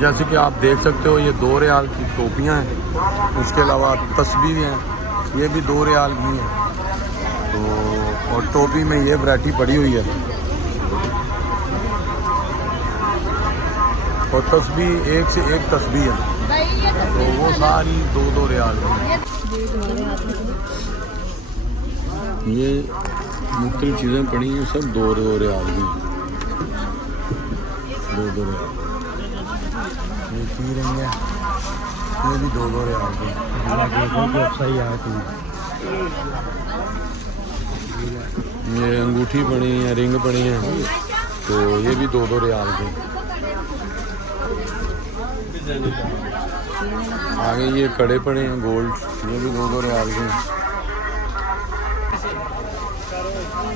जैसे कि आप देख सकते हो ये 2 रियाल की टोपियाँ हैं, उसके अलावा तस्बीह हैं, ये भी 2 रियाल की हैं। तो और टोपी में ये वैरायटी पड़ी हुई है, और तस्बीह एक से एक तस्बीह है, तो वो सारी 2-2 रियाल की। ये मुख्तलिफ चीज़ें पड़ी हैं, सब 2-2 रियाल की, 2-2 रियाल। ये पी रही है, ये भी 2-2 रियाल की। सही है। ये अंगूठी पड़ी है, रिंग पड़ी है, तो ये भी 2-2 रियाल की। आगे ये कड़े पड़े हैं गोल्ड, ये भी 2-2 रियाल के।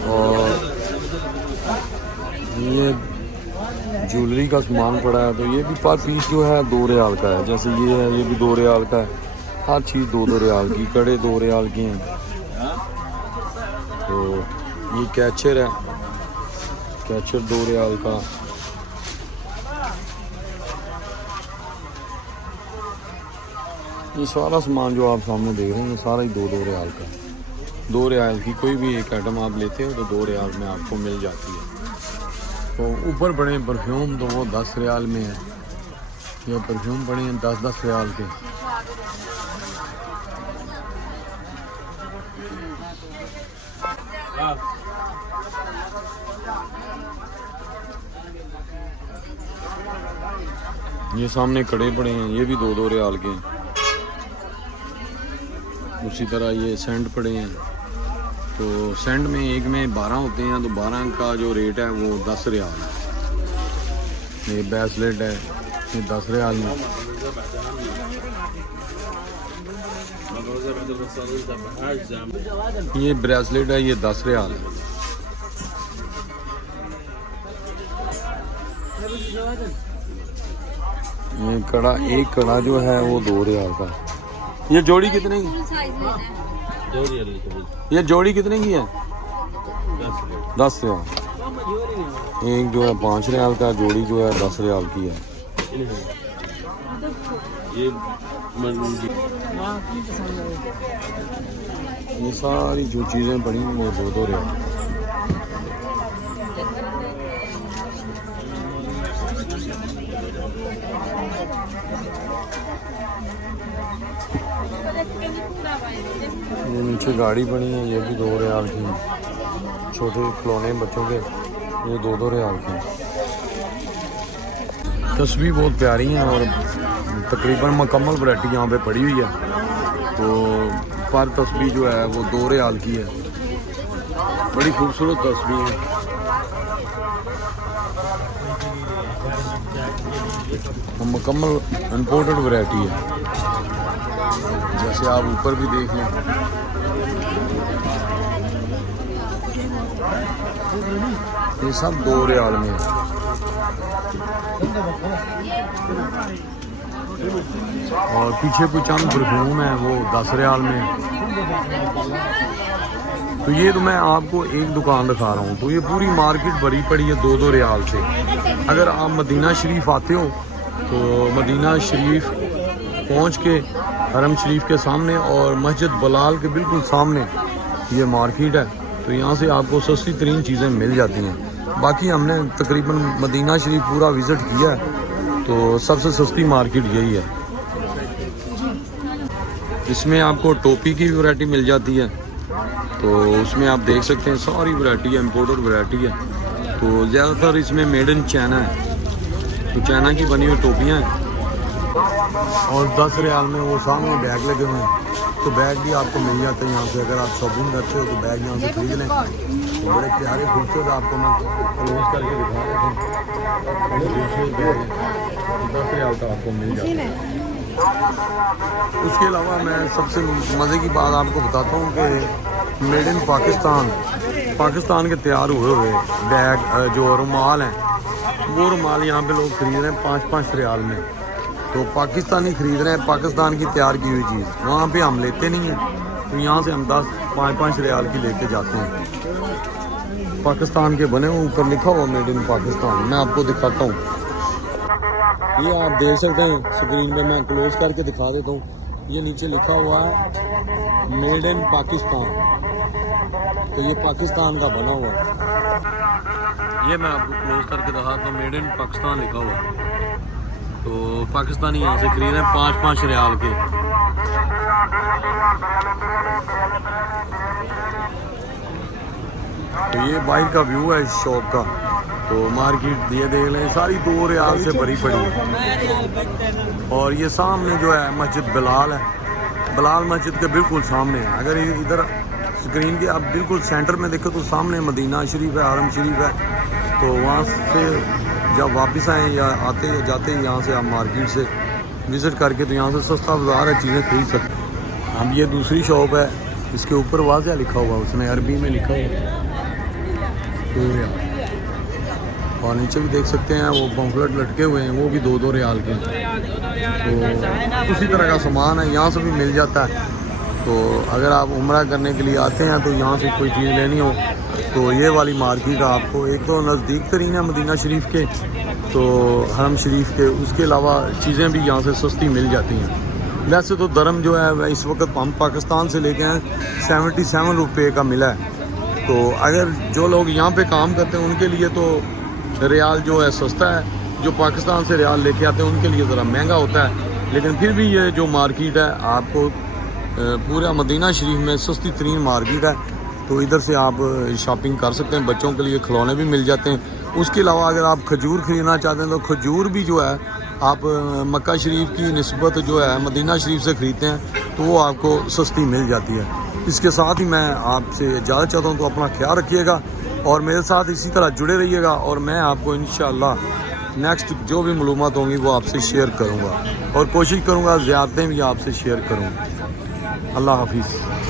और ये ज्वेलरी का सामान पड़ा है, तो ये भी पर पीस जो है 2 रियाल का है। जैसे ये है, ये भी 2 रियाल का है। हर चीज़ 2-2 रियाल की, कड़े 2 रियाल की हैं। तो ये कैचर है, कैचर 2 रियाल का। ये सारा सामान जो आप सामने देख रहे हैं, ये सारा ही 2-2 रियाल का। 2 रियाल की कोई भी एक आइटम आप लेते हो तो 2 रियाल में आपको मिल जाती है। तो ऊपर पड़े परफ्यूम, तो वो 10 रियाल में है। ये परफ्यूम पड़े हैं 10-10 रियाल के। ये सामने कड़े पड़े हैं, ये भी 2-2 रियाल के हैं। उसी तरह ये सेंट पड़े हैं, तो सेंट में एक में 12 होते हैं, तो 12 का जो रेट है वो 10 रियाल है। ये ब्रेसलेट है, ये 10 रियाल में। ये ब्रेसलेट है, ये 10 रियाल है। ये कड़ा, एक कड़ा जो है वो 2 रियाल का। ये जोड़ी कितने की? ये जोड़ी कितने की है? 10 रियाल। एक जो है 5 रियाल का, जोड़ी जो है 10 रियाल की है। ये सारी जो चीज़ें पड़ी हैं वो 2-2 रियाल। ये नीचे गाड़ी पड़ी है, ये भी 2 रियाल की। छोटे खिलौने बच्चों के, ये 2-2 रियाल की। तस्वीर बहुत प्यारी हैं और तकरीबन मुकम्मल वैरायटी यहाँ पे पड़ी हुई है। तो पर तस्वीर जो है वो 2 रियाल की है। बड़ी खूबसूरत तस्वीर है। मुकम्मल इम्पोर्टेड वैरायटी है, जैसे आप ऊपर भी देख लें। ये सब 2 रियाल में है। और पीछे कुछ चंद परफ्यूम है, वो 10 रियाल में है। तो ये तो मैं आपको एक दुकान दिखा रहा हूँ, तो ये पूरी मार्केट भरी पड़ी है 2-2 रियाल से। अगर आप मदीना शरीफ आते हो तो मदीना शरीफ पहुँच के हरम शरीफ के सामने और मस्जिद बलाल के बिल्कुल सामने ये मार्केट है। तो यहाँ से आपको सस्ती तरीन चीज़ें मिल जाती हैं। बाकी हमने तकरीबन मदीना शरीफ पूरा विज़िट किया है, तो सबसे सस्ती मार्केट यही है। इसमें आपको टोपी की वैरायटी मिल जाती है, तो उसमें आप देख सकते हैं सारी वैरायटी है, इम्पोर्टेड वैरायटी है। तो ज़्यादातर इसमें मेड इन चाइना है, तो चाइना की बनी हुई टोपियाँ हैं। और 10 रियाल में वो सामने बैग लगे हुए हैं, तो बैग भी आपको मिल जाते हैं यहाँ से। अगर आप शॉपिंग करते हो तो बैग यहाँ से खरीद लें। तो बड़े प्यारे खूबसूरत आपको मैं क्लोज करके दिखा रहा हूँ। बड़े खूबसूरत बैग हैं, 10 रियाल का आपको मिल जाता है। उसके अलावा मैं सबसे मज़े की बात आपको बताता हूँ कि मेड इन पाकिस्तान के तैयार हुए बैग जो रुमाल हैं, वो रुमाल यहाँ पे लोग खरीद रहे हैं 5-5 रियाल में। तो पाकिस्तानी खरीद रहे हैं पाकिस्तान की तैयार की हुई चीज़, वहाँ पे हम लेते नहीं हैं। तो यहाँ से हम 10-5 रियाल की लेके जाते हैं। पाकिस्तान के बने हुए, ऊपर लिखा हुआ मेड इन पाकिस्तान। मैं आपको दिखाता हूँ। ये आप देख सकते हैं स्क्रीन पे, मैं क्लोज करके दिखा देता हूँ। ये नीचे लिखा हुआ है मेड इन पाकिस्तान, तो ये पाकिस्तान का बना हुआ है। ये मैं आपको क्लोज करके दिखाता हूँ, मेड इन पाकिस्तान लिखा हुआ है। तो पाकिस्तानी यहाँ से खरीद रहे हैं 5-5 रियाल के। तो ये बाहर का व्यू है इस शॉप का। तो मार्केट ये देख लें, सारी 2 रियाल से भरी पड़ी है। और ये सामने जो है मस्जिद बिलाल है, बिलाल मस्जिद के बिल्कुल सामने है। अगर इधर स्क्रीन के आप बिल्कुल सेंटर में देखो तो सामने मदीना शरीफ है, हरम शरीफ है। तो वहाँ से जब वापस आए या आते या जाते यहाँ से आप मार्केट से विज़िट करके तो यहाँ से सस्ता बाज़ार है, चीज़ें खरीद सकते हैं। अब ये दूसरी शॉप है, इसके ऊपर वाज़ह लिखा हुआ, उसने अरबी में लिखा हुआ। और नीचे भी देख सकते हैं वो पम्फलेट लटके हुए हैं, वो भी 2-2 रियाल के। तो उसी तरह का सामान है, यहाँ से भी मिल जाता है। तो अगर आप उम्रा करने के लिए आते हैं तो यहाँ से कोई चीज़ लेनी हो तो ये वाली मार्केट आपको एक तो नज़दीक तरीन है मदीना शरीफ के, तो हरम शरीफ के, उसके अलावा चीज़ें भी यहाँ से सस्ती मिल जाती हैं। वैसे तो दरम जो है इस वक्त हम पाकिस्तान से लेके आए 77 रुपये का मिला है। तो अगर जो लोग यहाँ पे काम करते हैं उनके लिए तो रियाल जो है सस्ता है, जो पाकिस्तान से रियाल लेके आते हैं उनके लिए ज़रा महंगा होता है। लेकिन फिर भी ये जो मार्केट है आपको पूरा मदीना शरीफ में सस्ती तरीन मार्केट है। तो इधर से आप शॉपिंग कर सकते हैं, बच्चों के लिए खिलौने भी मिल जाते हैं। उसके अलावा अगर आप खजूर ख़रीदना चाहते हैं तो खजूर भी जो है आप मक्का शरीफ की निस्बत जो है मदीना शरीफ से ख़रीदते हैं तो वो आपको सस्ती मिल जाती है। इसके साथ ही मैं आपसे इजाज़त चाहता हूँ, तो अपना ख्याल रखिएगा और मेरे साथ इसी तरह जुड़े रहिएगा। और मैं आपको इंशाअल्लाह नेक्स्ट जो भी मालूमात होंगी वो आपसे शेयर करूँगा और कोशिश करूँगा ज़्यारतें भी आपसे शेयर करूँ। अल्लाह हाफिज़।